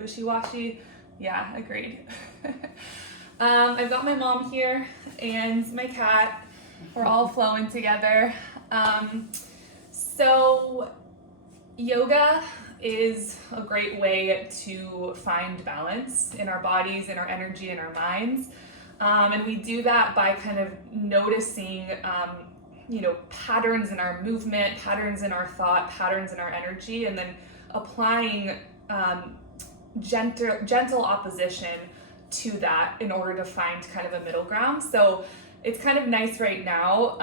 wishy-washy. Yeah, agreed. I've got my mom here and my cat. We're all flowing together. So yoga is a great way to find balance in our bodies, in our energy, in our minds. And we do that by kind of noticing, patterns in our movement, patterns in our thought, patterns in our energy, and then applying gentle opposition to that in order to find kind of a middle ground. So it's kind of nice right now.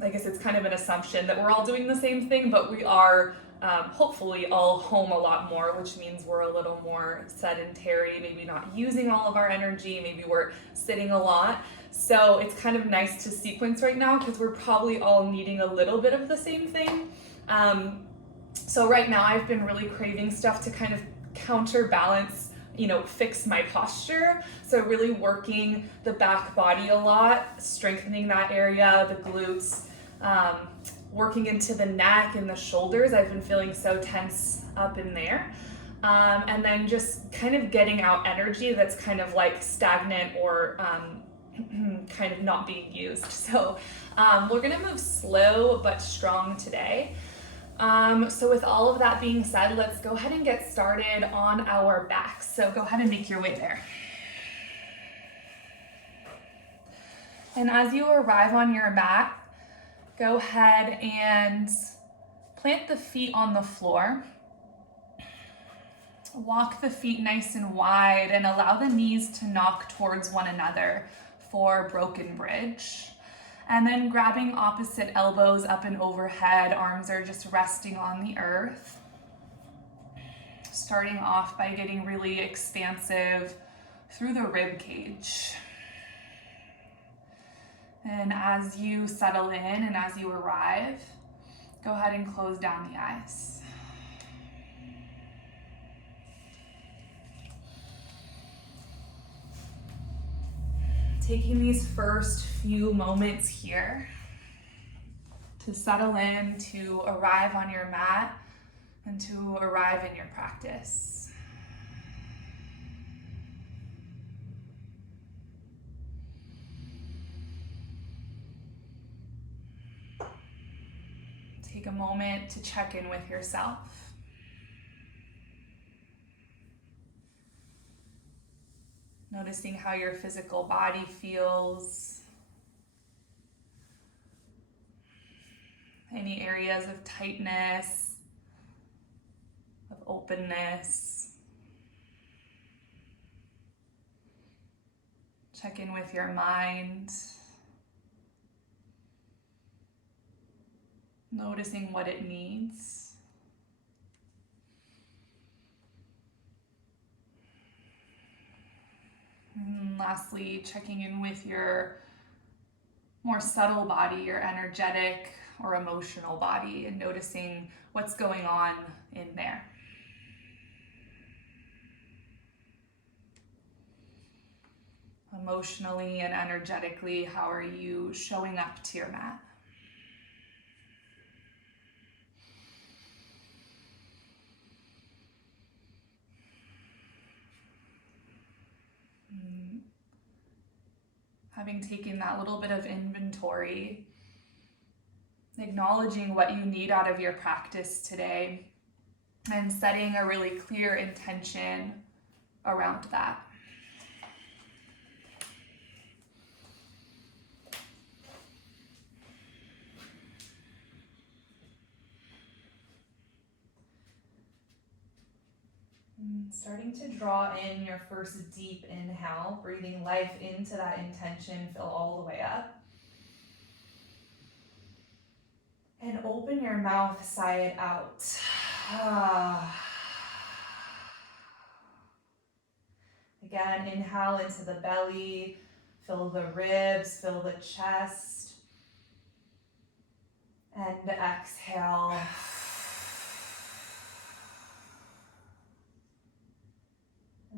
I guess it's kind of an assumption that we're all doing the same thing, but we are hopefully all home a lot more, which means we're a little more sedentary, maybe not using all of our energy, maybe we're sitting a lot. So it's kind of nice to sequence right now because we're probably all needing a little bit of the same thing. So right now I've been really craving stuff to kind of counterbalance, fix my posture. So really working the back body a lot, strengthening that area, the glutes, working into the neck and the shoulders. I've been feeling so tense up in there. And then just kind of getting out energy that's kind of like stagnant or kind of not being used. So we're gonna move slow but strong today. So with all of that being said, let's go ahead and get started on our backs. So go ahead and make your way there. And as you arrive on your mat, go ahead and plant the feet on the floor. Walk the feet nice and wide and allow the knees to knock towards one another for broken bridge. And then grabbing opposite elbows up and overhead, arms are just resting on the earth. Starting off by getting really expansive through the rib cage. And as you settle in and as you arrive, go ahead and close down the eyes. Taking these first few moments here to settle in, to arrive on your mat, and to arrive in your practice. Take a moment to check in with yourself. Noticing how your physical body feels. Any areas of tightness, of openness. Check in with your mind. Noticing what it needs. And lastly, checking in with your more subtle body, your energetic or emotional body, and noticing what's going on in there. Emotionally and energetically, how are you showing up to your mat? Having taken that little bit of inventory, acknowledging what you need out of your practice today, and setting a really clear intention around that. Starting to draw in your first deep inhale, breathing life into that intention, fill all the way up. And open your mouth, sigh it out. Again, inhale into the belly, fill the ribs, fill the chest. And exhale.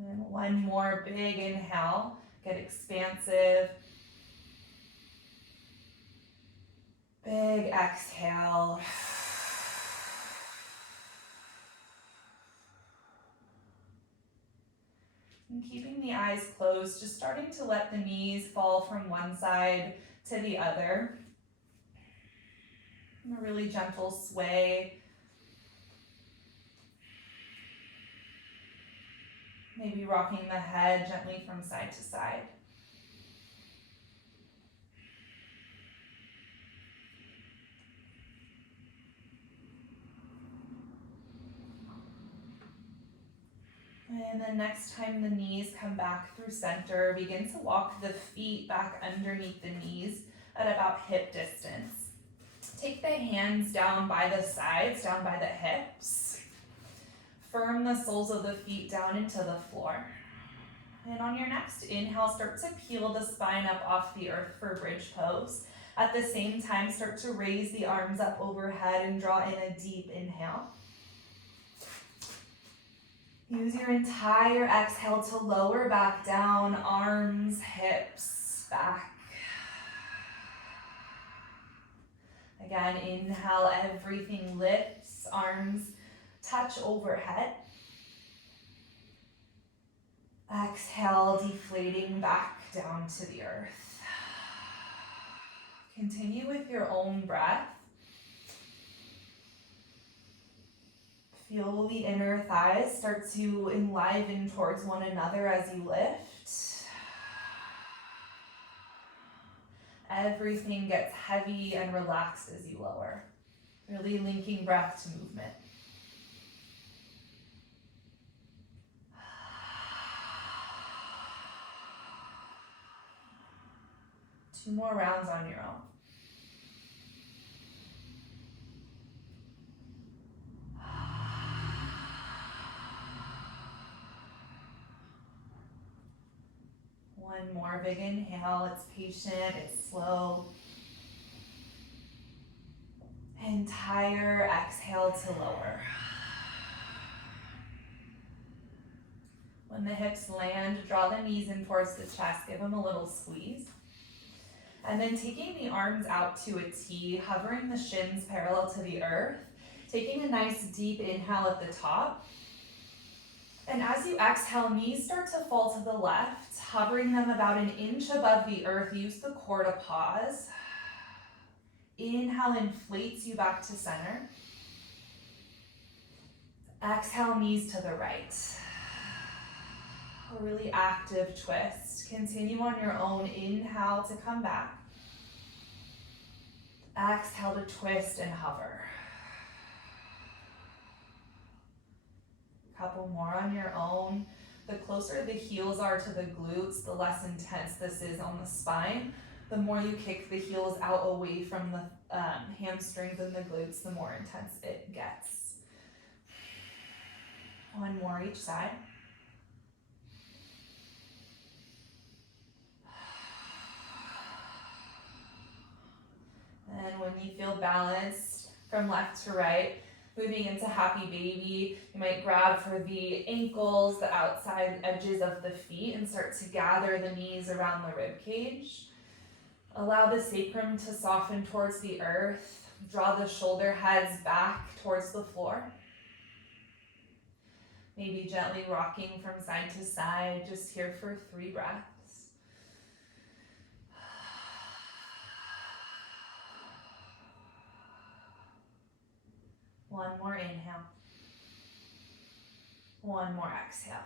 And one more big inhale, get expansive. Big exhale. And keeping the eyes closed, just starting to let the knees fall from one side to the other. And a really gentle sway. Maybe rocking the head gently from side to side. And then next time the knees come back through center, begin to walk the feet back underneath the knees at about hip distance. Take the hands down by the sides, down by the hips. Firm the soles of the feet down into the floor. And on your next inhale, start to peel the spine up off the earth for bridge pose. At the same time, start to raise the arms up overhead and draw in a deep inhale. Use your entire exhale to lower back down, arms, hips, back. Again, inhale, everything lifts, arms touch overhead. Exhale, deflating back down to the earth. Continue with your own breath. Feel the inner thighs start to enliven towards one another as you lift. Everything gets heavy and relaxed as you lower. Really linking breath to movement. Two more rounds on your own. One more big inhale. It's patient, it's slow. Entire exhale to lower. When the hips land, draw the knees in towards the chest. Give them a little squeeze. And then taking the arms out to a T, hovering the shins parallel to the earth. Taking a nice deep inhale at the top. And as you exhale, knees start to fall to the left, hovering them about an inch above the earth. Use the core to pause. Inhale inflates you back to center. Exhale, knees to the right. A really active twist. Continue on your own. Inhale to come back. Exhale to twist and hover. Couple more on your own. The closer the heels are to the glutes, the less intense this is on the spine. The more you kick the heels out away from the hamstrings and the glutes, the more intense it gets. One more each side. And when you feel balanced from left to right, moving into happy baby, you might grab for the ankles, the outside edges of the feet, and start to gather the knees around the rib cage. Allow the sacrum to soften towards the earth. Draw the shoulder heads back towards the floor. Maybe gently rocking from side to side, just here for 3 breaths. One more inhale. One more exhale.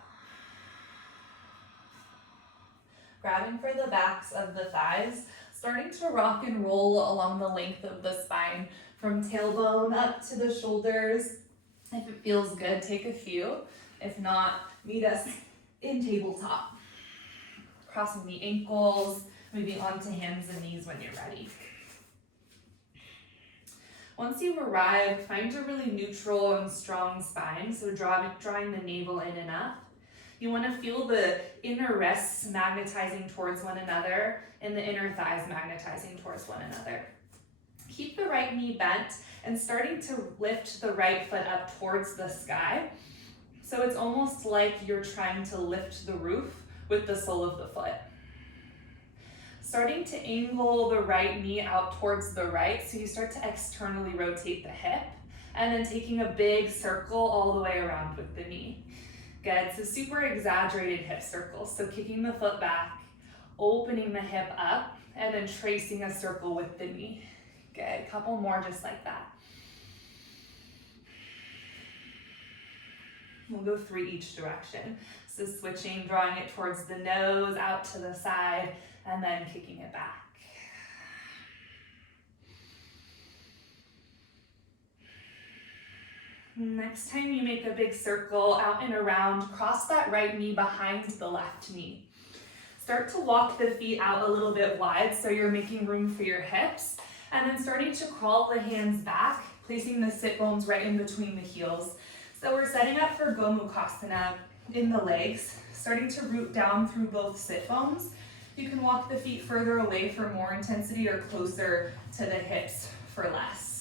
Grabbing for the backs of the thighs, starting to rock and roll along the length of the spine from tailbone up to the shoulders. If it feels good, take a few. If not, meet us in tabletop. Crossing the ankles, moving onto hands and knees when you're ready. Once you've arrived, find a really neutral and strong spine, so drawing the navel in enough. You want to feel the inner wrists magnetizing towards one another and the inner thighs magnetizing towards one another. Keep the right knee bent and starting to lift the right foot up towards the sky. So it's almost like you're trying to lift the roof with the sole of the foot. Starting to angle the right knee out towards the right, so you start to externally rotate the hip, and then taking a big circle all the way around with the knee. Good, so super exaggerated hip circles. So kicking the foot back, opening the hip up, and then tracing a circle with the knee. Good, couple more just like that. We'll go 3 each direction. So switching, drawing it towards the nose, out to the side, and then kicking it back. Next time you make a big circle out and around, cross that right knee behind the left knee. Start to walk the feet out a little bit wide so you're making room for your hips, and then starting to crawl the hands back, placing the sit bones right in between the heels. So we're setting up for Gomukhasana in the legs, starting to root down through both sit bones. You can walk the feet further away for more intensity or closer to the hips for less.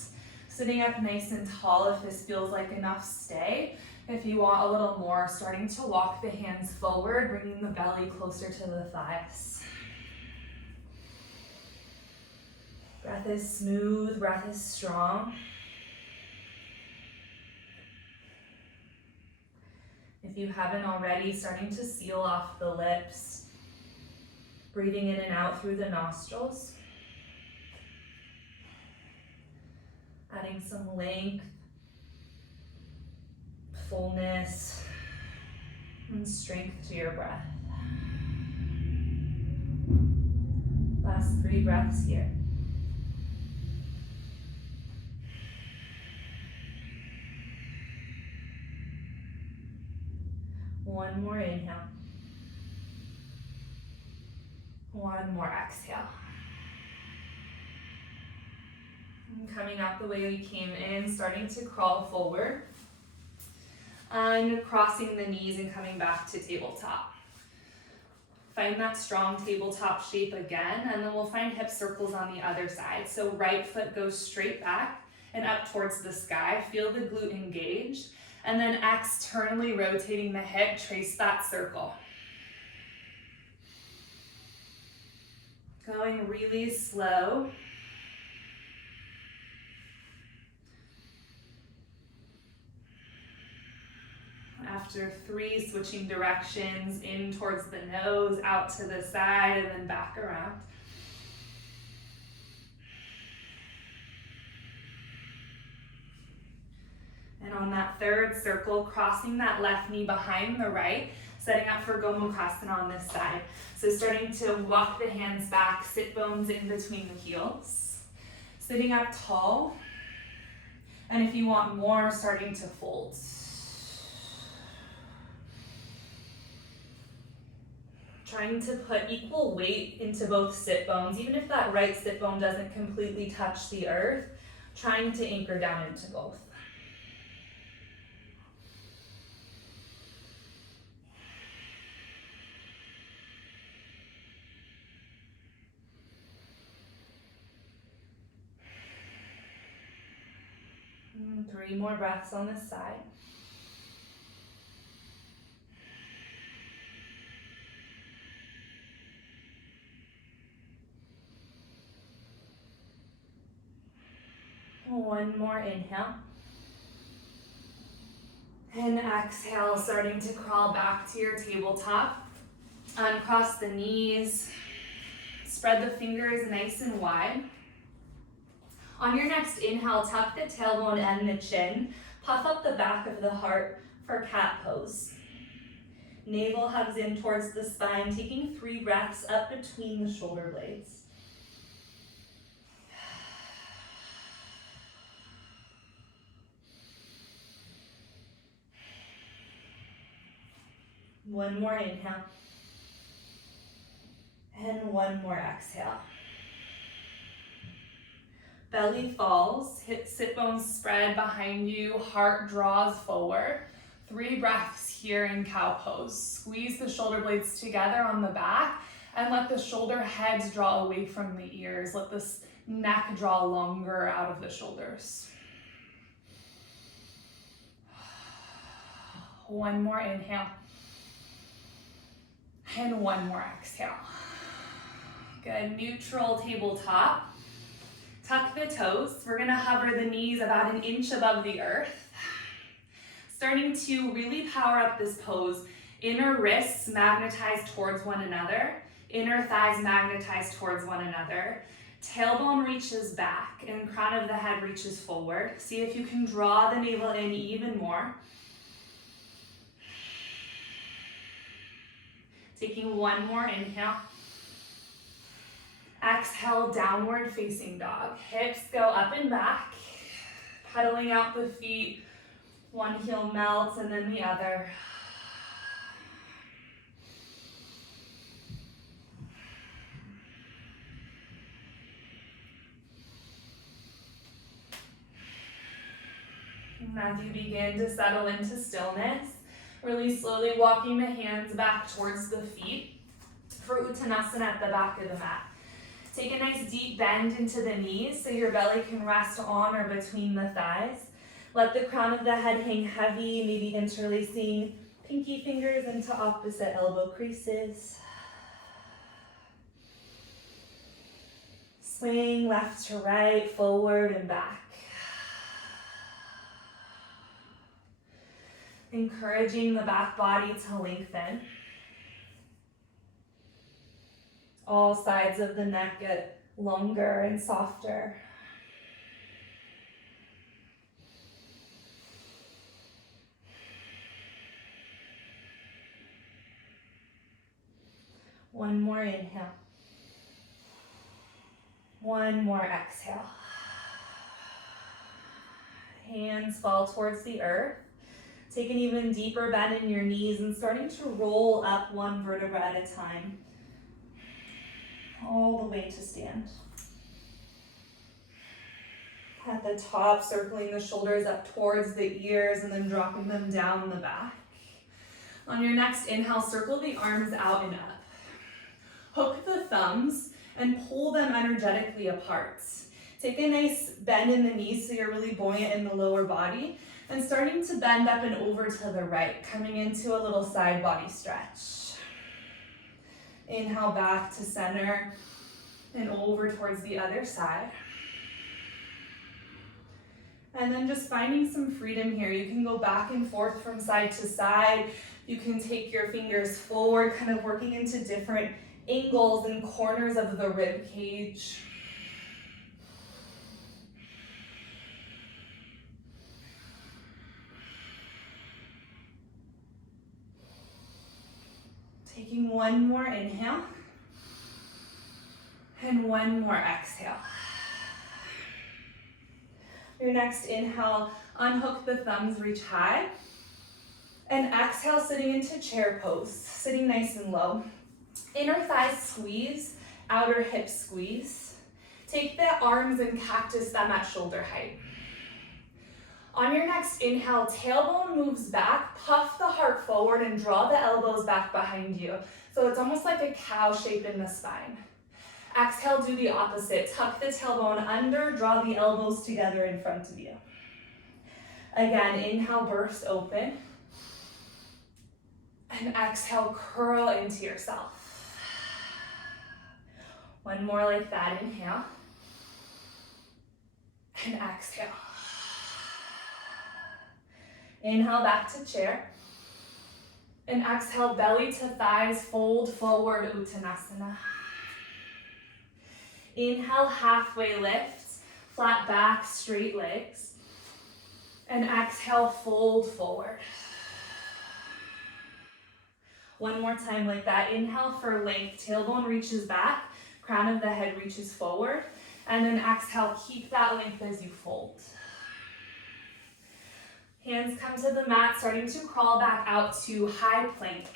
Sitting up nice and tall if this feels like enough, stay. If you want a little more, starting to walk the hands forward, bringing the belly closer to the thighs. Breath is smooth, breath is strong. If you haven't already, starting to seal off the lips, breathing in and out through the nostrils. Adding some length, fullness, and strength to your breath. Last 3 breaths here. One more inhale. One more exhale. And coming out the way we came in, starting to crawl forward. And crossing the knees and coming back to tabletop. Find that strong tabletop shape again, and then we'll find hip circles on the other side. So right foot goes straight back and up towards the sky. Feel the glute engaged. And then externally rotating the hip, trace that circle. Going really slow. After 3, switching directions, in towards the nose, out to the side, and then back around. And on that 3rd circle, crossing that left knee behind the right, setting up for Gomukhasana on this side. So starting to walk the hands back, sit bones in between the heels. Sitting up tall. And if you want more, starting to fold. Trying to put equal weight into both sit bones, even if that right sit bone doesn't completely touch the earth, trying to anchor down into both. And 3 more breaths on this side. One more inhale. And exhale, starting to crawl back to your tabletop. Uncross the knees. Spread the fingers nice and wide. On your next inhale, tuck the tailbone and the chin. Puff up the back of the heart for cat pose. Navel hugs in towards the spine, taking 3 breaths up between the shoulder blades. One more inhale. And one more exhale. Belly falls, hip sit bones spread behind you, heart draws forward. 3 breaths here in cow pose. Squeeze the shoulder blades together on the back and let the shoulder heads draw away from the ears. Let this neck draw longer out of the shoulders. One more inhale. And one more exhale. Good, neutral tabletop. Tuck the toes. We're gonna hover the knees about 1 inch above the earth. Starting to really power up this pose. Inner wrists magnetize towards one another. Inner thighs magnetize towards one another. Tailbone reaches back and crown of the head reaches forward. See if you can draw the navel in even more. Taking one more inhale. Exhale, downward facing dog. Hips go up and back. Pedaling out the feet. One heel melts and then the other. And as you begin to settle into stillness, really slowly walking the hands back towards the feet for Uttanasana at the back of the mat. Take a nice deep bend into the knees so your belly can rest on or between the thighs. Let the crown of the head hang heavy, maybe interlacing pinky fingers into opposite elbow creases. Swing left to right, forward and back. Encouraging the back body to lengthen. All sides of the neck get longer and softer. One more inhale. One more exhale. Hands fall towards the earth. Take an even deeper bend in your knees and starting to roll up one vertebra at a time. All the way to stand. At the top, circling the shoulders up towards the ears and then dropping them down the back. On your next inhale, circle the arms out and up. Hook the thumbs and pull them energetically apart. Take a nice bend in the knees so you're really buoyant in the lower body. And starting to bend up and over to the right, coming into a little side body stretch. Inhale back to center and over towards the other side. And then just finding some freedom here. You can go back and forth from side to side. You can take your fingers forward, kind of working into different angles and corners of the rib cage. Taking one more inhale and one more exhale. Your next inhale, unhook the thumbs, reach high. And exhale, sitting into chair pose, sitting nice and low. Inner thighs squeeze, outer hips squeeze. Take the arms and cactus them at shoulder height. On your next inhale, tailbone moves back, puff the heart forward and draw the elbows back behind you. So it's almost like a cow shape in the spine. Exhale, do the opposite. Tuck the tailbone under, draw the elbows together in front of you. Again, inhale, burst open. And exhale, curl into yourself. One more like that, inhale. And exhale. Inhale back to chair. And exhale, belly to thighs, fold forward, Uttanasana. Inhale, halfway lift, flat back, straight legs. And exhale, fold forward. One more time like that. Inhale for length, tailbone reaches back, crown of the head reaches forward. And then exhale, keep that length as you fold. Hands come to the mat, starting to crawl back out to high plank.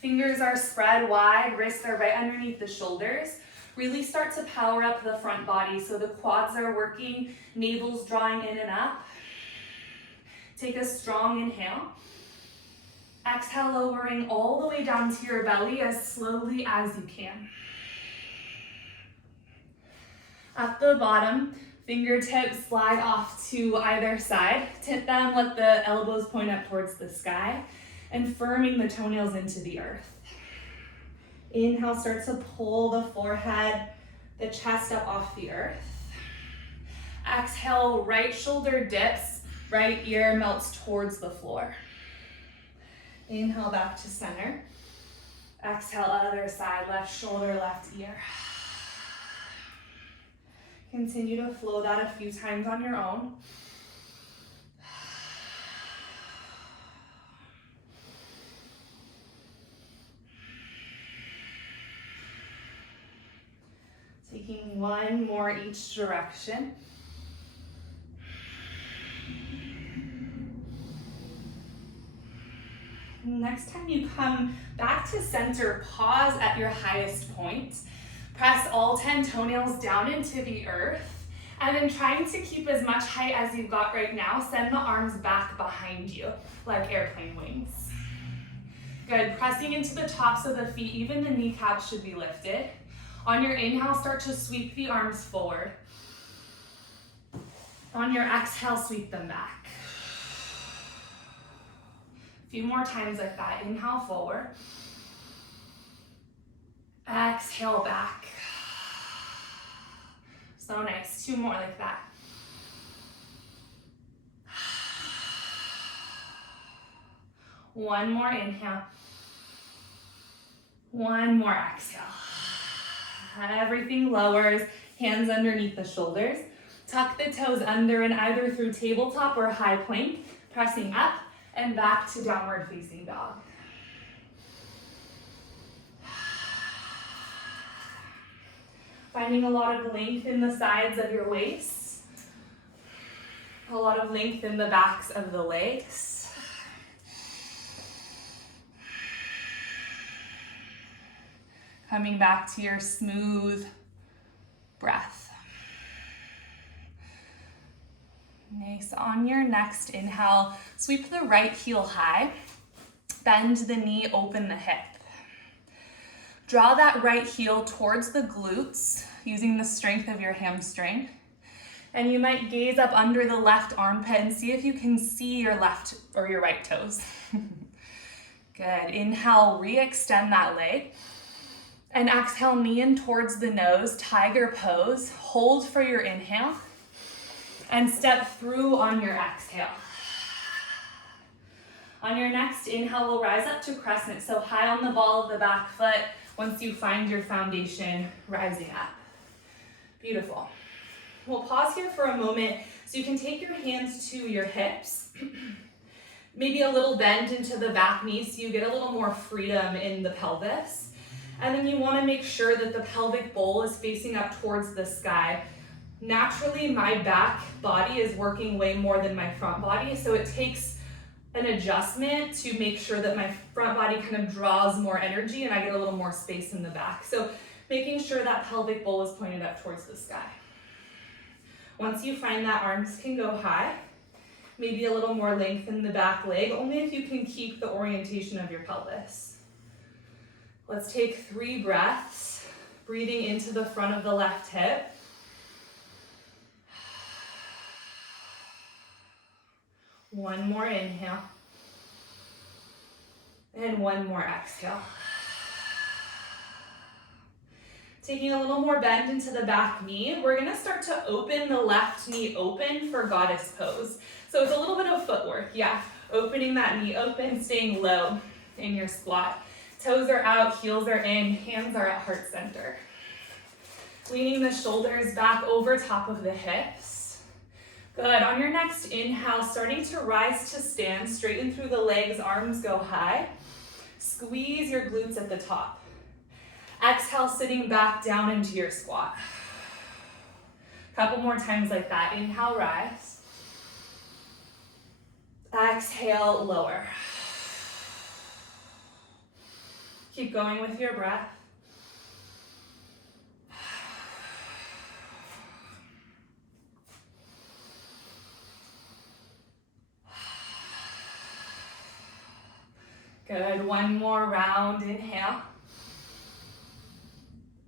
Fingers are spread wide, wrists are right underneath the shoulders. Really start to power up the front body so the quads are working, navel's drawing in and up. Take a strong inhale. Exhale, lowering all the way down to your belly as slowly as you can. At the bottom, fingertips slide off to either side. Tip them, let the elbows point up towards the sky, and firming the toenails into the earth. Inhale, start to pull the forehead, the chest up off the earth. Exhale, right shoulder dips, Right ear melts towards the floor. Inhale back to center. Exhale, other side, left shoulder, left ear. Continue to flow that a few times on your own. Taking one more each direction. Next time you come back to center, pause at your highest point. Press all 10 toenails down into the earth, and then trying to keep as much height as you've got right now, send the arms back behind you, like airplane wings. Good, pressing into the tops of the feet, even the kneecaps should be lifted. On your inhale, start to sweep the arms forward. On your exhale, sweep them back. A few more times like that. Inhale forward. Exhale back. So nice. 2 more like that. One more inhale. One more exhale. Everything lowers, hands underneath the shoulders. Tuck the toes under and either through tabletop or high plank, pressing up and back to downward facing dog. Finding a lot of length in the sides of your waist. A lot of length in the backs of the legs. Coming back to your smooth breath. Nice. On your next inhale, sweep the right heel high. Bend the knee, open the hip. Draw that right heel towards the glutes using the strength of your hamstring. And you might gaze up under the left armpit and see if you can see your left or your right toes. Good. Inhale, re-extend that leg. And exhale, knee in towards the nose, tiger pose. Hold for your inhale. And step through on your exhale. On your next inhale, we'll rise up to crescent. So high on the ball of the back foot. Once you find your foundation, rising up. Beautiful. We'll pause here for a moment so you can take your hands to your hips. Maybe a little bend into the back knee so you get a little more freedom in the pelvis. And then you want to make sure that the pelvic bowl is facing up towards the sky. Naturally, my back body is working way more than my front body, so it takes an adjustment to make sure that my front body kind of draws more energy and I get a little more space in the back. So making sure that pelvic bowl is pointed up towards the sky. Once you find that, arms can go high. Maybe a little more length in the back leg, only if you can keep the orientation of your pelvis. Let's take 3 breaths, breathing into the front of the left hip. One more inhale. And one more exhale. Taking a little more bend into the back knee, we're gonna start to open the left knee open for goddess pose. So it's a little bit of footwork, yeah. Opening that knee open, staying low in your squat. Toes are out, heels are in, hands are at heart center. Leaning the shoulders back over top of the hips. Good, on your next inhale, starting to rise to stand, straighten through the legs, arms go high. Squeeze your glutes at the top. Exhale, sitting back down into your squat. Couple more times like that. Inhale, rise. Exhale, lower. Keep going with your breath. Good, one more round, inhale.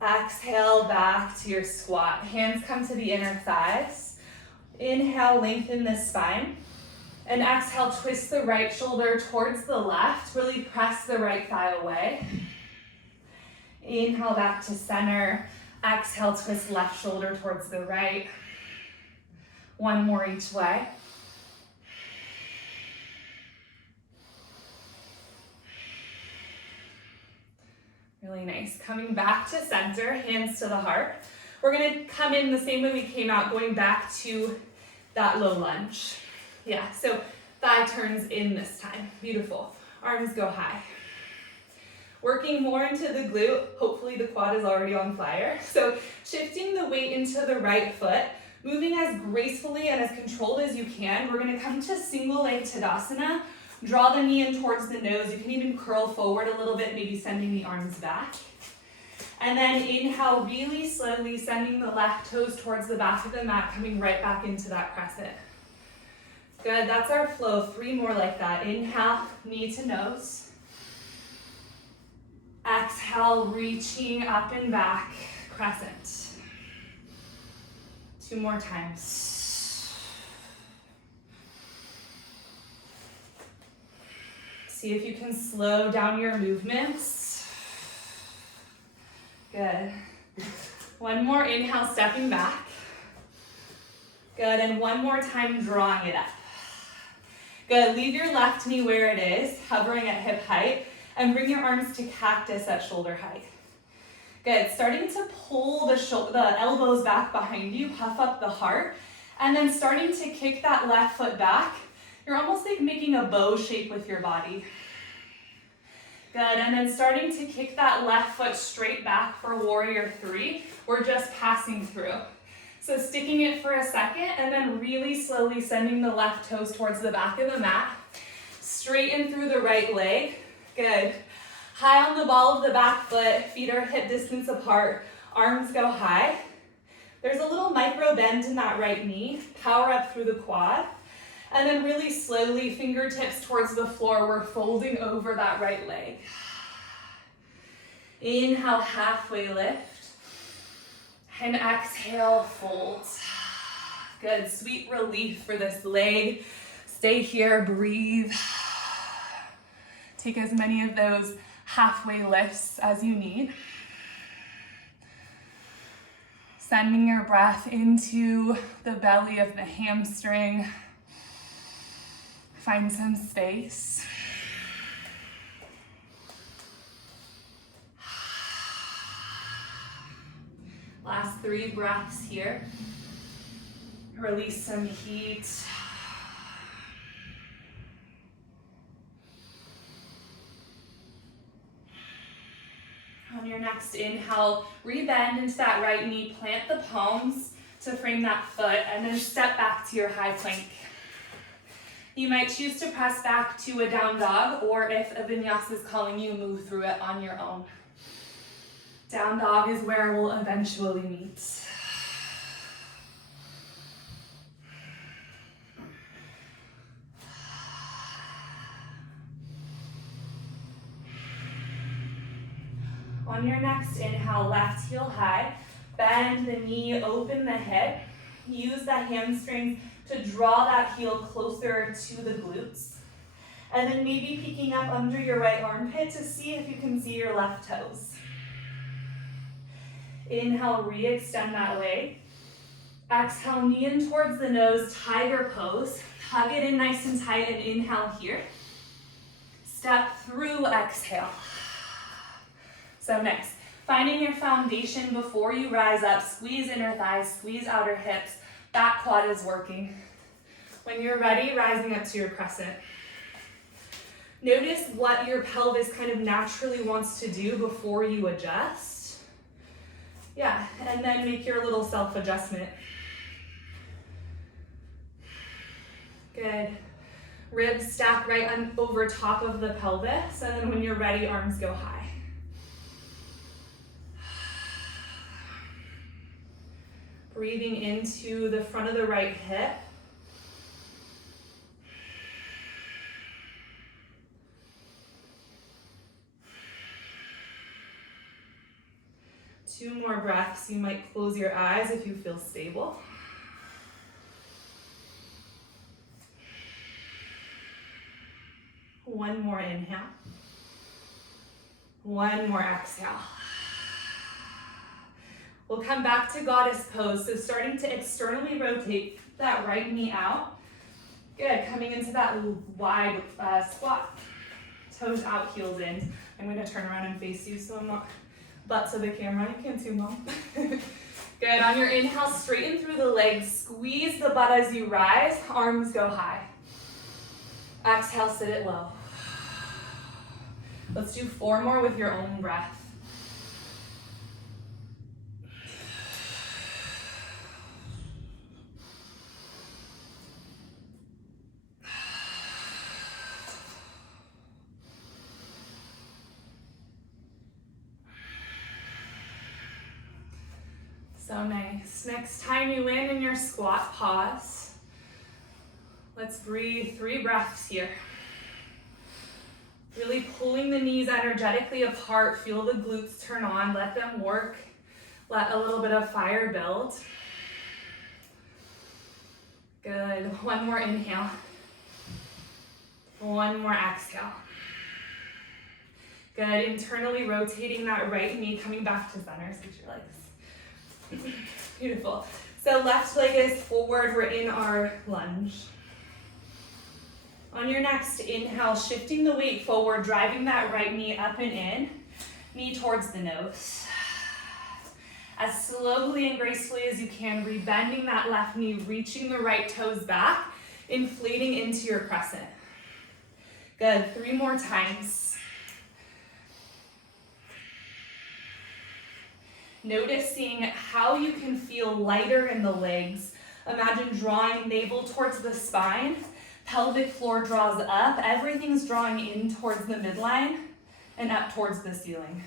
Exhale, back to your squat. Hands come to the inner thighs. Inhale, lengthen the spine. And exhale, twist the right shoulder towards the left. Really press the right thigh away. Inhale, back to center. Exhale, twist left shoulder towards the right. One more each way. Really nice. Coming back to center, hands to the heart. We're gonna come in the same way we came out, going back to that low lunge. Yeah, so thigh turns in this time. Beautiful. Arms go high. Working more into the glute. Hopefully the quad is already on fire. So shifting the weight into the right foot, moving as gracefully and as controlled as you can. We're gonna come to single leg Tadasana. Draw the knee in towards the nose. You can even curl forward a little bit, maybe sending the arms back. And then inhale really slowly, sending the left toes towards the back of the mat, coming right back into that crescent. Good, that's our flow. 3 more like that. Inhale, knee to nose. Exhale, reaching up and back, crescent. 2 more times. See if you can slow down your movements. Good. 1 more inhale, stepping back. Good, and 1 more time, drawing it up. Good, leave your left knee where it is, hovering at hip height, and bring your arms to cactus at shoulder height. Good, starting to pull the elbows back behind you, puff up the heart, and then starting to kick that left foot back. You're almost like making a bow shape with your body. Good, and then starting to kick that left foot straight back for warrior 3. We're just passing through. So sticking it for a second, and then really slowly sending the left toes towards the back of the mat. Straighten through the right leg. Good. High on the ball of the back foot, feet are hip distance apart, arms go high. There's a little micro bend in that right knee. Power up through the quad. And then really slowly, fingertips towards the floor, we're folding over that right leg. Inhale, halfway lift. And exhale, fold. Good, sweet relief for this leg. Stay here, breathe. Take as many of those halfway lifts as you need. Sending your breath into the belly of the hamstring. Find some space. Last 3 breaths here. Release some heat. On your next inhale, rebend into that right knee, plant the palms to frame that foot, and then step back to your high plank. You might choose to press back to a down dog, or if a vinyasa is calling you, move through it on your own. Down dog is where we'll eventually meet. On your next inhale, left heel high, bend the knee, open the hip, use the hamstrings to draw that heel closer to the glutes. And then maybe peeking up under your right armpit to see if you can see your left toes. Inhale, re-extend that leg. Exhale, knee in towards the nose, tiger pose. Hug it in nice and tight and inhale here. Step through, exhale. So next, finding your foundation before you rise up, squeeze inner thighs, squeeze outer hips, back quad is working. When you're ready, rising up to your crescent. Notice what your pelvis kind of naturally wants to do before you adjust. Yeah, and then make your little self-adjustment. Good. Ribs stack right over top of the pelvis, and then when you're ready, arms go high. Breathing into the front of the right hip. Two more breaths. You might close your eyes if you feel stable. One more inhale. One more exhale. We'll come back to goddess pose. So starting to externally rotate that right knee out. Good, coming into that wide squat. Toes out, heels in. I'm gonna turn around and face you so I'm not butt to the camera. You can too, Mom. Good, on your inhale, straighten through the legs, squeeze the butt as you rise, arms go high. Exhale, sit it low. Let's do 4 more with your own breath. So nice. Next time you land in your squat, pause. Let's breathe 3 breaths here. Really pulling the knees energetically apart. Feel the glutes turn on. Let them work. Let a little bit of fire build. Good. 1 more inhale. 1 more exhale. Good. Internally rotating that right knee, coming back to center. Switch your legs. Beautiful. So left leg is forward. We're in our lunge. On your next inhale, shifting the weight forward, driving that right knee up and in, knee towards the nose. As slowly and gracefully as you can, rebending that left knee, reaching the right toes back, inflating into your crescent. Good, 3 more times. Noticing how you can feel lighter in the legs. Imagine drawing navel towards the spine. Pelvic floor draws up, everything's drawing in towards the midline and up towards the ceiling.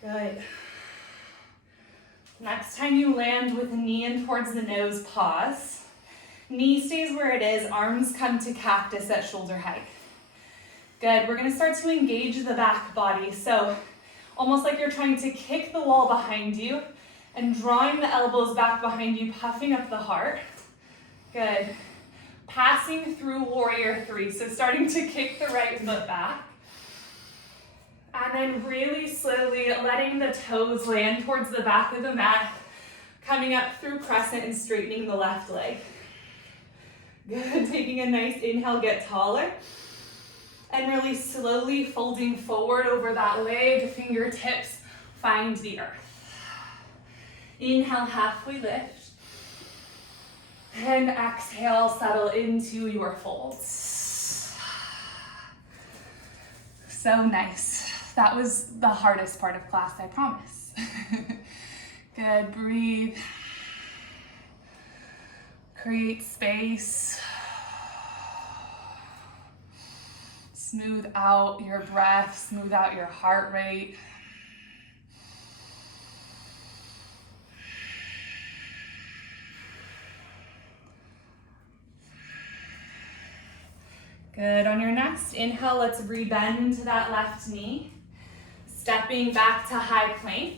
Good. Next time you land with a knee in towards the nose, pause. Knee stays where it is, arms come to cactus at shoulder height. Good, we're gonna start to engage the back body. So almost like you're trying to kick the wall behind you and drawing the elbows back behind you, puffing up the heart. Good. Passing through warrior 3. So starting to kick the right foot back. And then really slowly letting the toes land towards the back of the mat. Coming up through crescent and straightening the left leg. Good. Taking a nice inhale, get taller. And really slowly folding forward over that leg. Fingertips find the earth. Inhale, halfway lift. And exhale, settle into your folds. So nice. That was the hardest part of class, I promise. Good, breathe. Create space. Smooth out your breath, smooth out your heart rate. Good, on your next inhale, let's rebend to that left knee. Stepping back to high plank.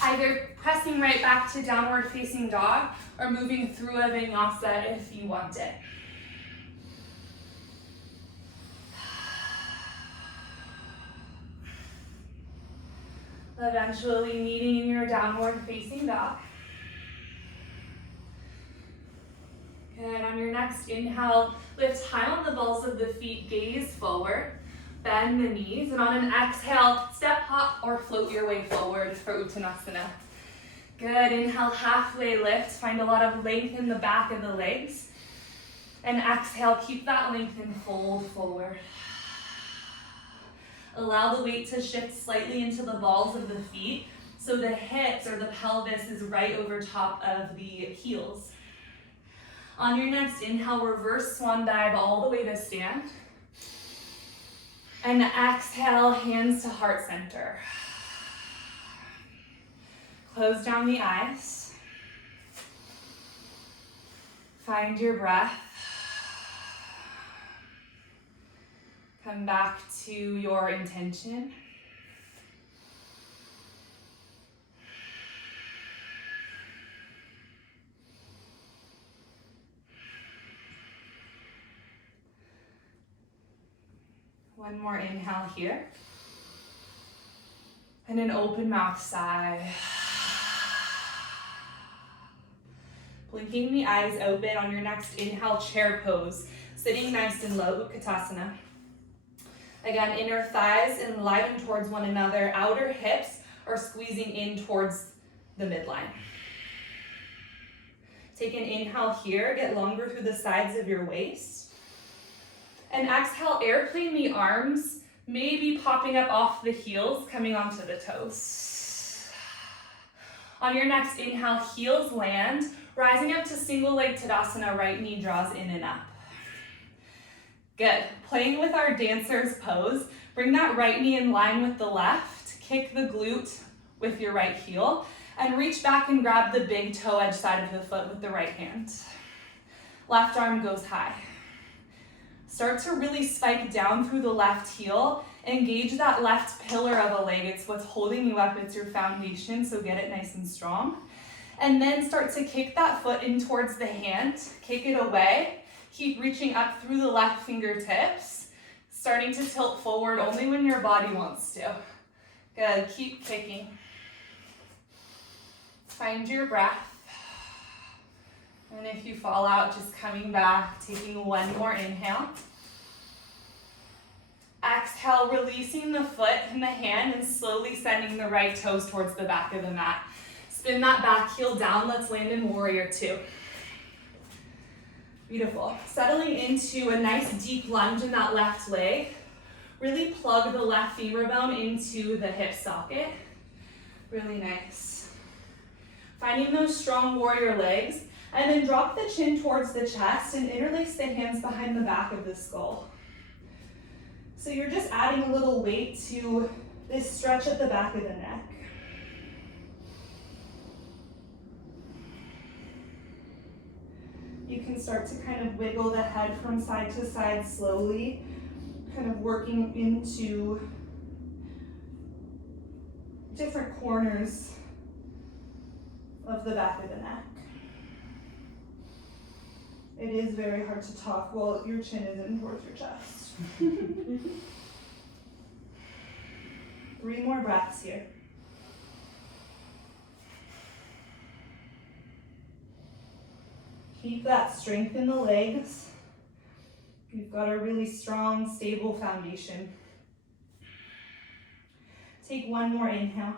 Either pressing right back to downward facing dog or moving through a vinyasa if you want it. Eventually meeting in your downward facing dog. Good, on your next inhale, lift high on the balls of the feet, gaze forward, bend the knees, and on an exhale, step, hop, or float your way forward for Uttanasana. Good, inhale, halfway lift, find a lot of length in the back of the legs. And exhale, keep that length and fold forward. Allow the weight to shift slightly into the balls of the feet, so the hips or the pelvis is right over top of the heels. On your next inhale, reverse swan dive all the way to stand. And exhale, hands to heart center. Close down the eyes. Find your breath. Come back to your intention. One more inhale here. And an open mouth sigh. Blinking the eyes open on your next inhale, chair pose. Sitting nice and low, Utkatasana. Again, inner thighs enliven towards one another. Outer hips are squeezing in towards the midline. Take an inhale here, get longer through the sides of your waist. And exhale, airplane the arms, maybe popping up off the heels, coming onto the toes. On your next inhale, heels land, rising up to single leg Tadasana, right knee draws in and up. Good. Playing with our dancer's pose, bring that right knee in line with the left, kick the glute with your right heel, and reach back and grab the big toe edge side of the foot with the right hand. Left arm goes high. Start to really spike down through the left heel. Engage that left pillar of a leg. It's what's holding you up. It's your foundation, so get it nice and strong. And then start to kick that foot in towards the hand. Kick it away. Keep reaching up through the left fingertips. Starting to tilt forward only when your body wants to. Good. Keep kicking. Find your breath. And if you fall out, just coming back, taking one more inhale. Exhale, releasing the foot and the hand and slowly sending the right toes towards the back of the mat. Spin that back heel down. Let's land in warrior two. Beautiful. Settling into a nice deep lunge in that left leg. Really plug the left femur bone into the hip socket. Really nice. Finding those strong warrior legs, and then drop the chin towards the chest and interlace the hands behind the back of the skull. So you're just adding a little weight to this stretch at the back of the neck. You can start to kind of wiggle the head from side to side slowly, kind of working into different corners of the back of the neck. It is very hard to talk while your chin is in towards your chest. 3 more breaths here. Keep that strength in the legs. You've got a really strong, stable foundation. Take one more inhale.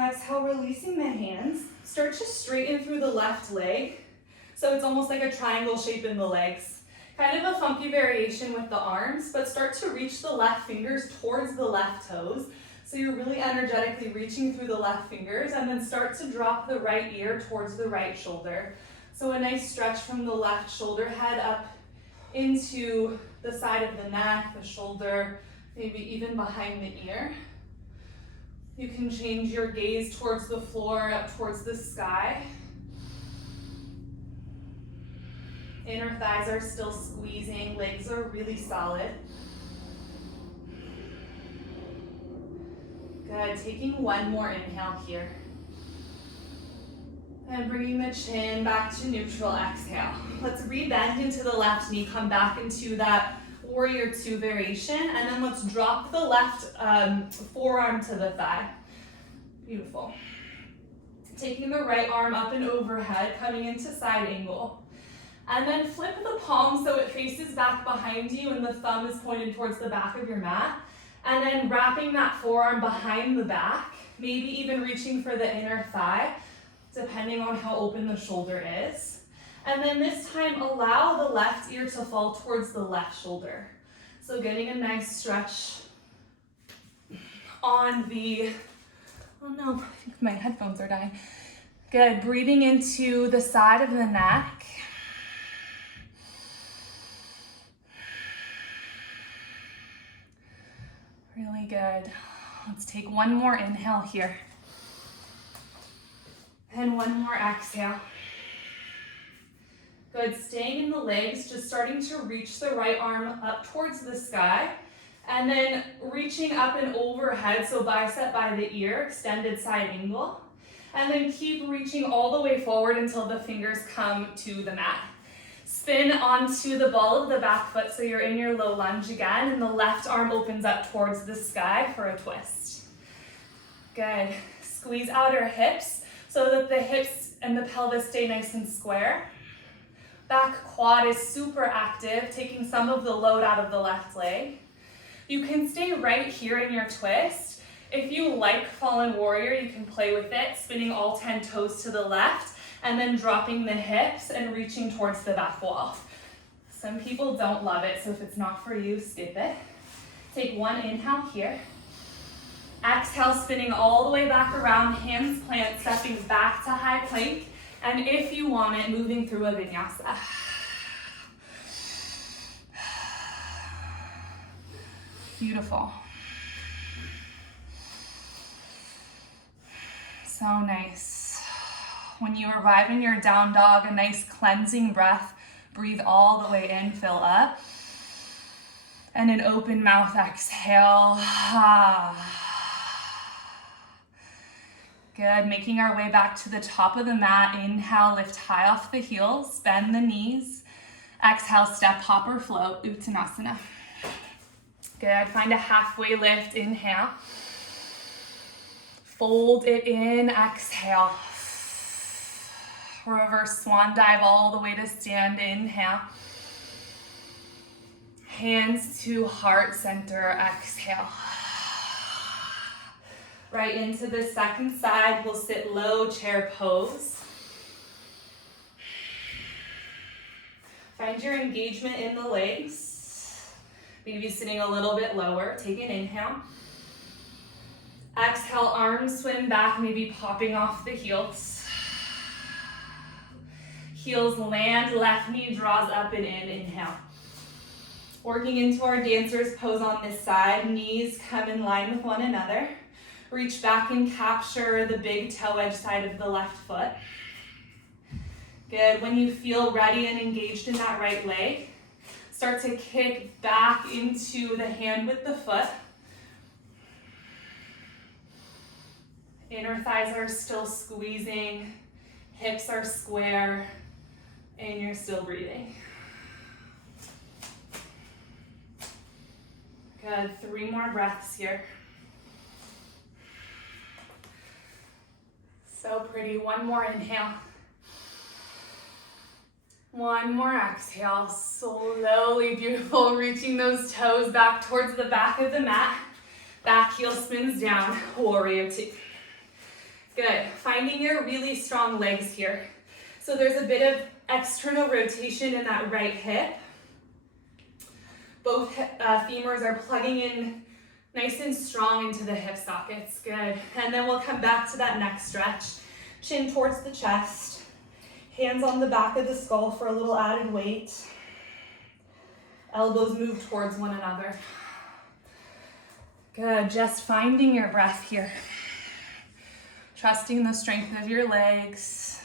Exhale, releasing the hands. Start to straighten through the left leg. So it's almost like a triangle shape in the legs. Kind of a funky variation with the arms, but start to reach the left fingers towards the left toes. So you're really energetically reaching through the left fingers, and then start to drop the right ear towards the right shoulder. So a nice stretch from the left shoulder head up into the side of the neck, the shoulder, maybe even behind the ear. You can change your gaze towards the floor, up towards the sky. Inner thighs are still squeezing, legs are really solid. Good, taking one more inhale here. And bringing the chin back to neutral, exhale. Let's rebend into the left knee, come back into that warrior two variation, and then let's drop the left forearm to the thigh. Beautiful. Taking the right arm up and overhead, coming into side angle. And then flip the palm so it faces back behind you and the thumb is pointed towards the back of your mat. And then wrapping that forearm behind the back, maybe even reaching for the inner thigh, depending on how open the shoulder is. And then this time, allow the left ear to fall towards the left shoulder. So getting a nice stretch on the, oh no, I think my headphones are dying. Good, breathing into the side of the neck. Really good. Let's take one more inhale here. And one more exhale. Good, staying in the legs, just starting to reach the right arm up towards the sky, and then reaching up and overhead, so bicep by the ear, extended side angle, and then keep reaching all the way forward until the fingers come to the mat. Spin onto the ball of the back foot so you're in your low lunge again, and the left arm opens up towards the sky for a twist. Good, squeeze outer hips so that the hips and the pelvis stay nice and square. Back quad is super active, taking some of the load out of the left leg. You can stay right here in your twist. If you like Fallen Warrior, you can play with it, spinning all 10 toes to the left and then dropping the hips and reaching towards the back wall. Some people don't love it, so if it's not for you, skip it. Take one inhale here. Exhale, spinning all the way back around, hands plant, stepping back to high plank. And if you want it, moving through a vinyasa. Beautiful. So nice. When you arrive in your down dog, a nice cleansing breath. Breathe all the way in, fill up. And an open mouth exhale. Good, making our way back to the top of the mat. Inhale, lift high off the heels, bend the knees. Exhale, step, hop or float, Uttanasana. Good, find a halfway lift, inhale. Fold it in, exhale. Reverse swan dive all the way to stand, inhale. Hands to heart center, exhale. Right into the second side, we'll sit low chair pose. Find your engagement in the legs. Maybe sitting a little bit lower. Take an inhale. Exhale, arms swim back, maybe popping off the heels. Heels land, left knee draws up and in, inhale. Working into our dancer's pose on this side, knees come in line with one another. Reach back and capture the big toe edge side of the left foot. Good, when you feel ready and engaged in that right leg, start to kick back into the hand with the foot. Inner thighs are still squeezing, hips are square, and you're still breathing. Good, 3 more breaths here. So pretty, 1 more inhale. 1 more exhale, slowly, beautiful, reaching those toes back towards the back of the mat. Back heel spins down, warrior 2. Good, finding your really strong legs here. So there's a bit of external rotation in that right hip. Both femurs are plugging in nice and strong into the hip sockets, good. And then we'll come back to that neck stretch. Chin towards the chest. Hands on the back of the skull for a little added weight. Elbows move towards one another. Good, just finding your breath here. Trusting the strength of your legs.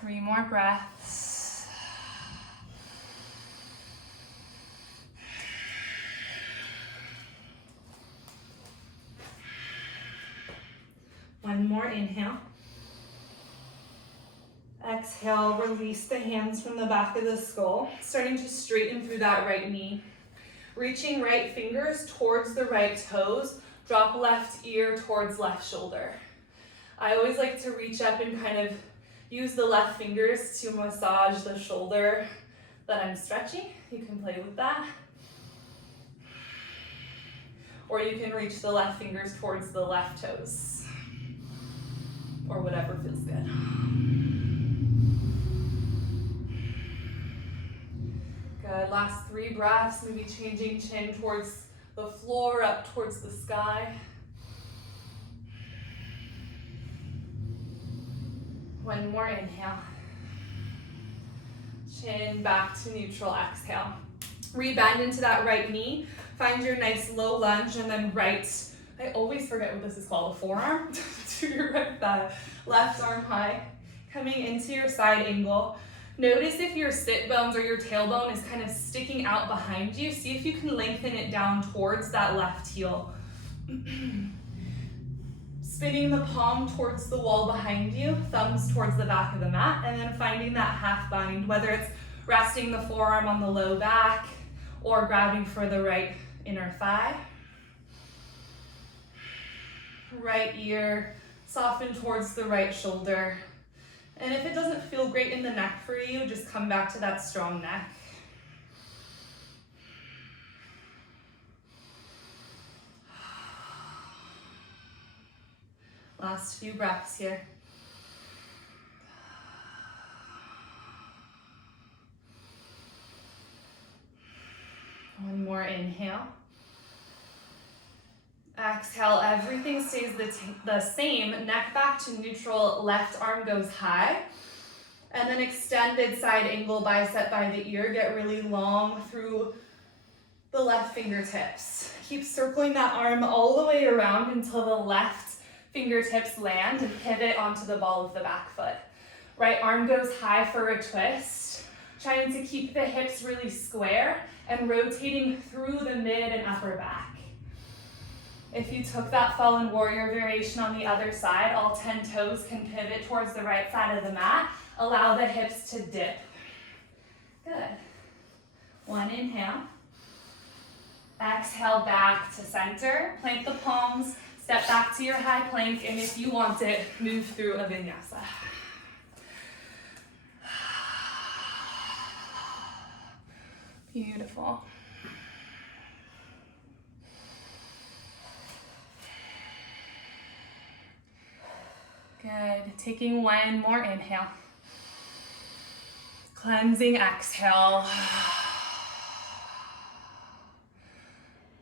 Three more breaths. One more inhale. Exhale, release the hands from the back of the skull, starting to straighten through that right knee. Reaching right fingers towards the right toes, drop left ear towards left shoulder. I always like to reach up and kind of use the left fingers to massage the shoulder that I'm stretching. You can play with that. Or you can reach the left fingers towards the left toes. Or whatever feels good. Good, last 3 breaths, maybe changing chin towards the floor, up towards the sky. One more inhale. Chin back to neutral, exhale. Rebend into that right knee. Find your nice low lunge and then right, I always forget what this is called, the forearm to your right thigh. Left arm high, coming into your side angle. Notice if your sit bones or your tailbone is kind of sticking out behind you. See if you can lengthen it down towards that left heel. Spinning the palm towards the wall behind you, thumbs towards the back of the mat, and then finding that half bind, whether it's resting the forearm on the low back or grabbing for the right inner thigh. right ear, soften towards the right shoulder. And if it doesn't feel great in the neck for you, just come back to that strong neck. Last few breaths here. One more inhale. Exhale, everything stays the same. Neck back to neutral, left arm goes high. And then extended side angle bicep by the ear. Get really long through the left fingertips. Keep circling that arm all the way around until the left fingertips land and pivot onto the ball of the back foot. Right arm goes high for a twist. Trying to keep the hips really square and rotating through the mid and upper back. If you took that fallen warrior variation on the other side, all 10 toes can pivot towards the right side of the mat. Allow the hips to dip. Good. One inhale. Exhale back to center. Plant the palms. Step back to your high plank. And if you want it, move through a vinyasa. Beautiful. Good. Taking one more inhale. Cleansing exhale.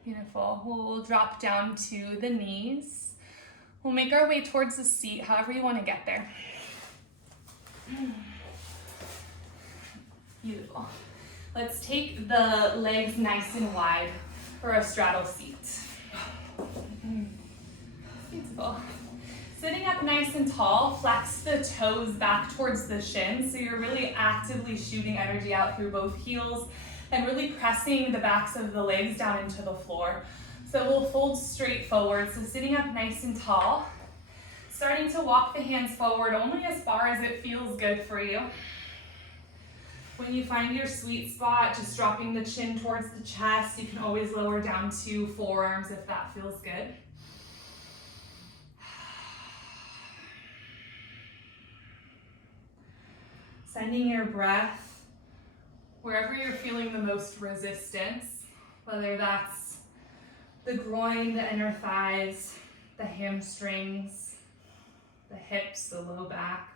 Beautiful. We'll drop down to the knees. We'll make our way towards the seat, however you want to get there. Beautiful. Let's take the legs nice and wide for a straddle seat. Beautiful. Sitting up nice and tall, flex the toes back towards the shins, so you're really actively shooting energy out through both heels and really pressing the backs of the legs down into the floor. So we'll fold straight forward, so sitting up nice and tall, starting to walk the hands forward only as far as it feels good for you. When you find your sweet spot, just dropping the chin towards the chest, you can always lower down to forearms if that feels good. Sending your breath wherever you're feeling the most resistance, whether that's the groin, the inner thighs, the hamstrings, the hips, the low back.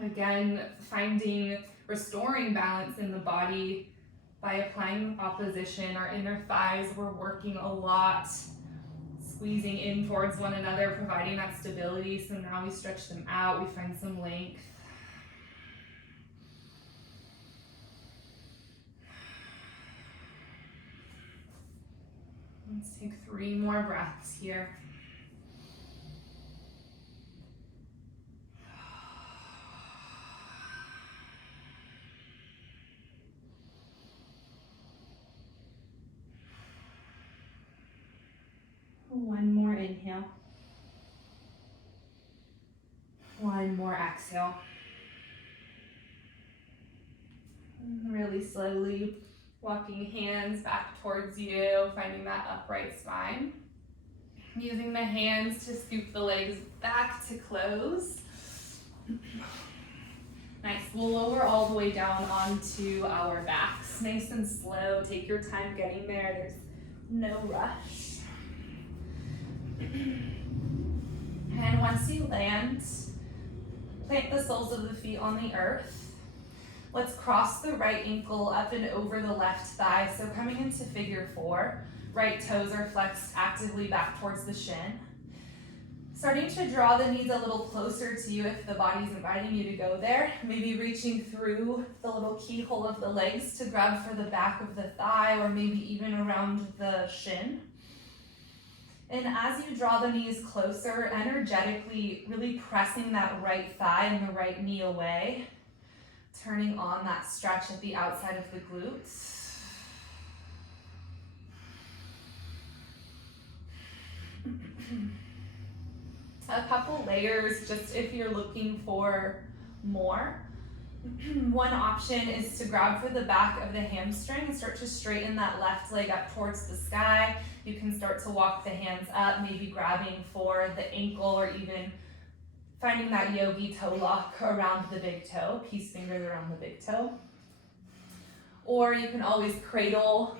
Again, restoring balance in the body by applying opposition. Our inner thighs, we're working a lot, squeezing in towards one another, providing that stability. So now we stretch them out, we find some length. Let's take 3 more breaths here. One more inhale. One more exhale. Really slowly walking hands back towards you, finding that upright spine. Using the hands to scoop the legs back to close. Nice. We'll lower all the way down onto our backs. Nice and slow. Take your time getting there. There's no rush. And once you land, plant the soles of the feet on the earth. Let's cross the right ankle up and over the left thigh. So coming into figure 4, right toes are flexed actively back towards the shin. Starting to draw the knees a little closer to you if the body's inviting you to go there. Maybe reaching through the little keyhole of the legs to grab for the back of the thigh, or maybe even around the shin. And as you draw the knees closer, energetically really pressing that right thigh and the right knee away, turning on that stretch at the outside of the glutes. A couple layers, just if you're looking for more. One option is to grab for the back of the hamstring and start to straighten that left leg up towards the sky. You can start to walk the hands up, maybe grabbing for the ankle or even finding that yogi toe lock around the big toe, peace fingers around the big toe. Or you can always cradle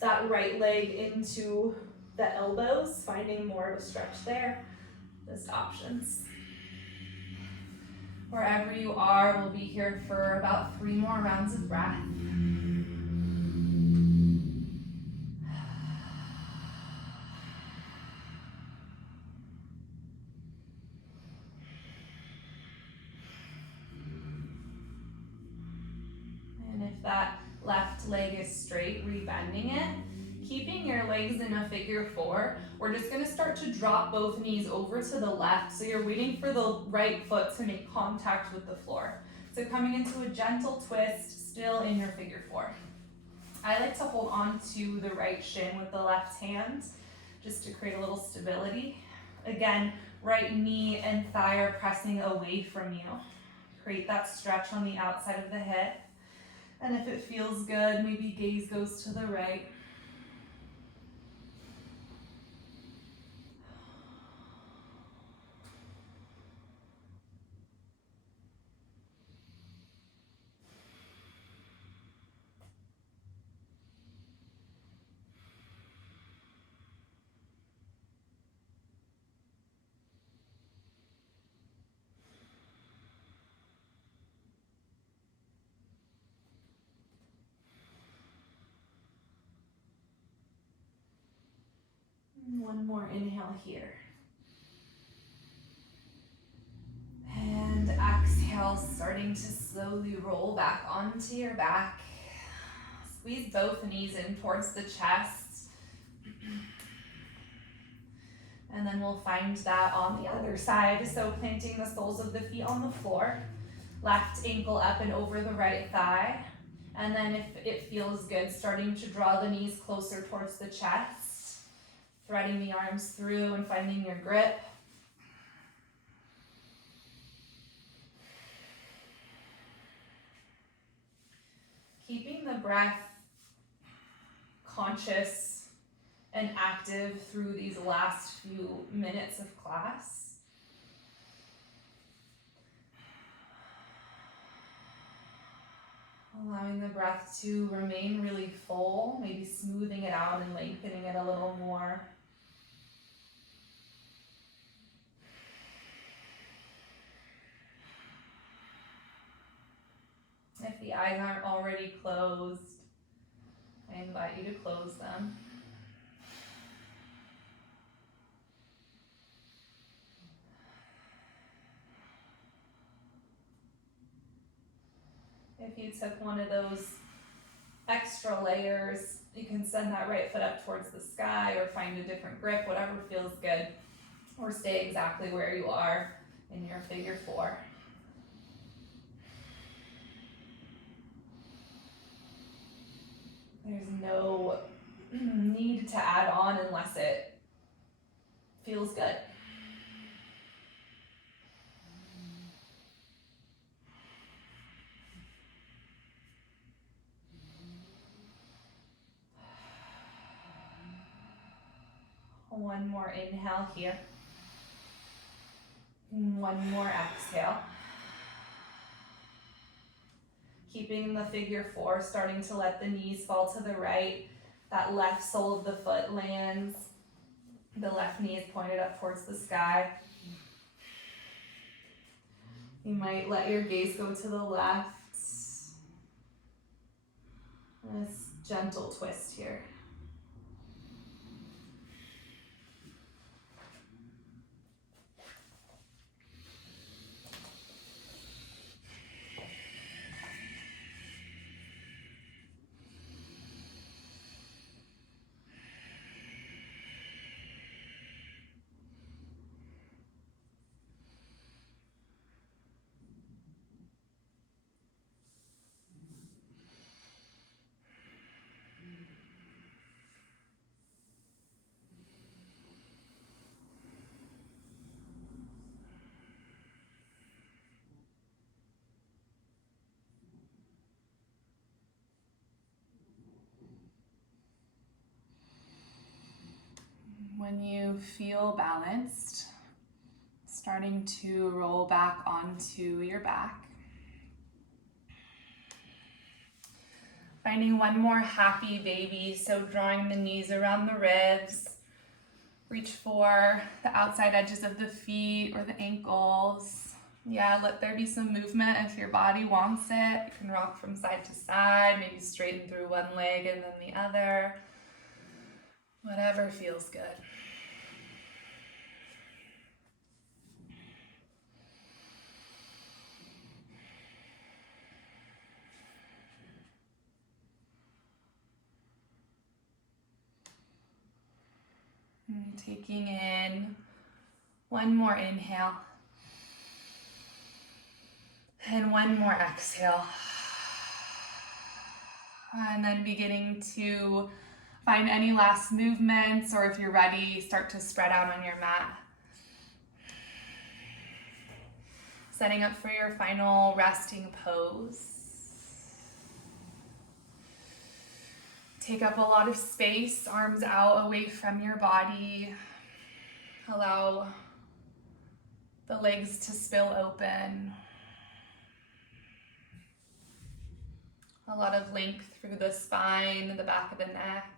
that right leg into the elbows, finding more of a stretch there. Just options. Wherever you are, we'll be here for about 3 more rounds of breath. And if that left leg is straight, rebending it. Keeping your legs in a figure 4, we're just gonna start to drop both knees over to the left. So you're waiting for the right foot to make contact with the floor. So coming into a gentle twist, still in your figure 4. I like to hold on to the right shin with the left hand, just to create a little stability. Again, right knee and thigh are pressing away from you. Create that stretch on the outside of the hip. And if it feels good, maybe gaze goes to the right. One more inhale here. And exhale, starting to slowly roll back onto your back. Squeeze both knees in towards the chest. And then we'll find that on the other side. So planting the soles of the feet on the floor. Left ankle up and over the right thigh. And then if it feels good, starting to draw the knees closer towards the chest. Threading the arms through and finding your grip. Keeping the breath conscious and active through these last few minutes of class. Allowing the breath to remain really full, maybe smoothing it out and lengthening it a little more. If the eyes aren't already closed, I invite you to close them. If you took one of those extra layers, you can send that right foot up towards the sky or find a different grip, whatever feels good, or stay exactly where you are in your figure 4. There's no need to add on unless it feels good. One more inhale here. One more exhale. Keeping the figure 4, starting to let the knees fall to the right. That left sole of the foot lands. The left knee is pointed up towards the sky. You might let your gaze go to the left. This gentle twist here. to feel balanced, starting to roll back onto your back. Finding one more happy baby, so drawing the knees around the ribs. Reach for the outside edges of the feet or the ankles. Yeah, let there be some movement if your body wants it. You can rock from side to side, maybe straighten through one leg and then the other. Whatever feels good. And taking in one more inhale. And one more exhale. And then beginning to find any last movements, or if you're ready, start to spread out on your mat. Setting up for your final resting pose. Take up a lot of space, arms out away from your body. Allow the legs to spill open. A lot of length through the spine and the back of the neck.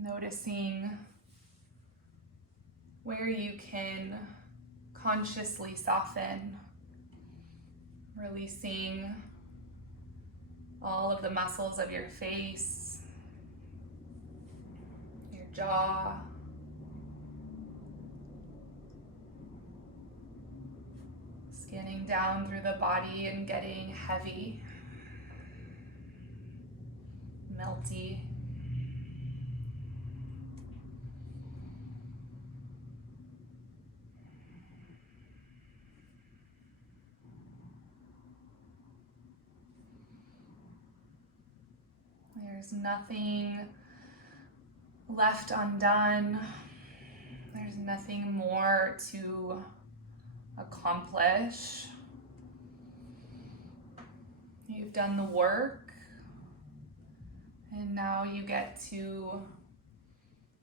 Noticing where you can consciously soften, releasing all of the muscles of your face, your jaw, scanning down through the body and getting heavy, melty. There's nothing left undone. There's nothing more to accomplish. You've done the work, and now you get to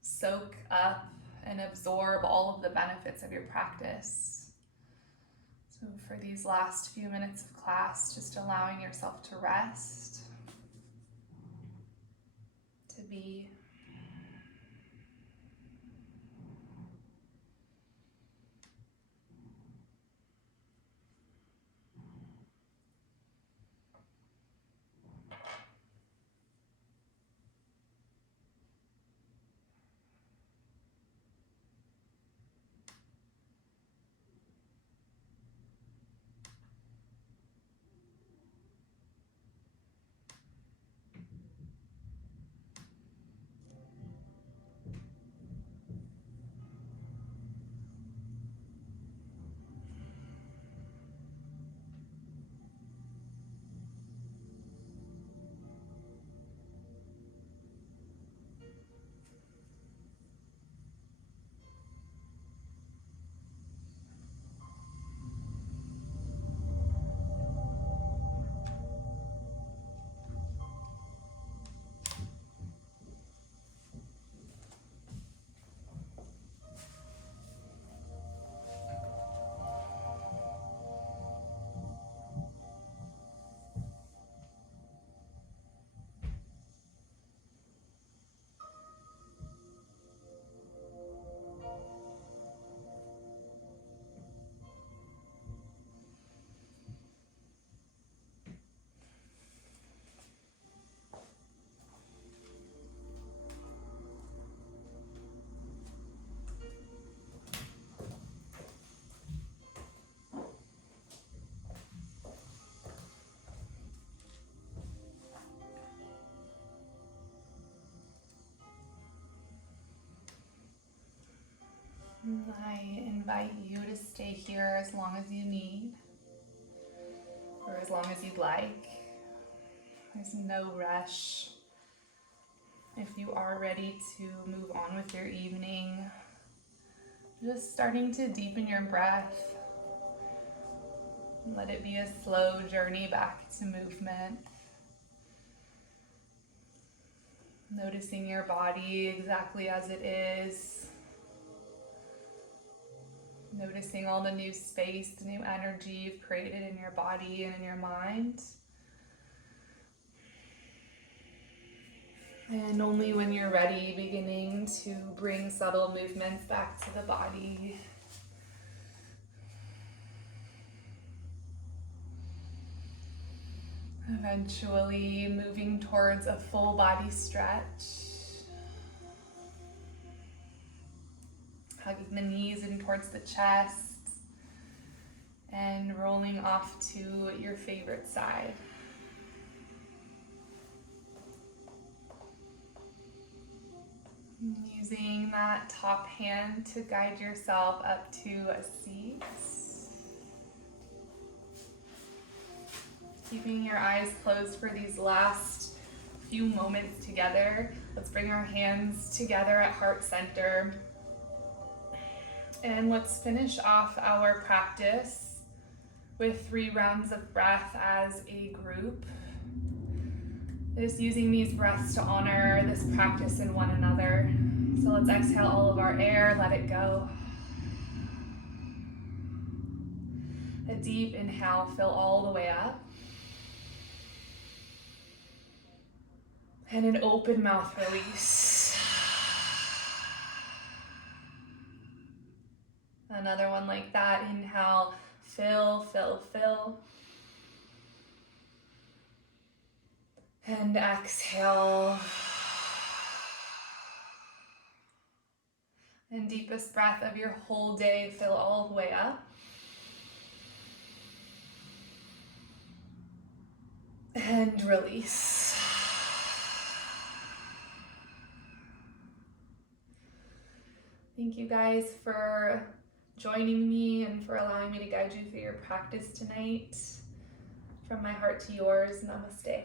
soak up and absorb all of the benefits of your practice. So for these last few minutes of class, just allowing yourself to rest, to be. I invite you to stay here as long as you need, or as long as you'd like. There's no rush. If you are ready to move on with your evening, just starting to deepen your breath, Let it be a slow journey back to movement. Noticing your body exactly as it is. Noticing all the new space, the new energy you've created in your body and in your mind. And only when you're ready, beginning to bring subtle movements back to the body. Eventually moving towards a full body stretch. Hugging the knees in towards the chest. And rolling off to your favorite side. Using that top hand to guide yourself up to a seat. Keeping your eyes closed for these last few moments together. Let's bring our hands together at heart center. And let's finish off our practice with 3 rounds of breath as a group. Just using these breaths to honor this practice in one another. So let's exhale all of our air, let it go. A deep inhale, fill all the way up. And an open mouth release. Another one like that. Inhale, fill, fill, fill. And exhale. And deepest breath of your whole day, fill all the way up. And release. Thank you guys for joining me and for allowing me to guide you through your practice tonight. From my heart to yours, namaste.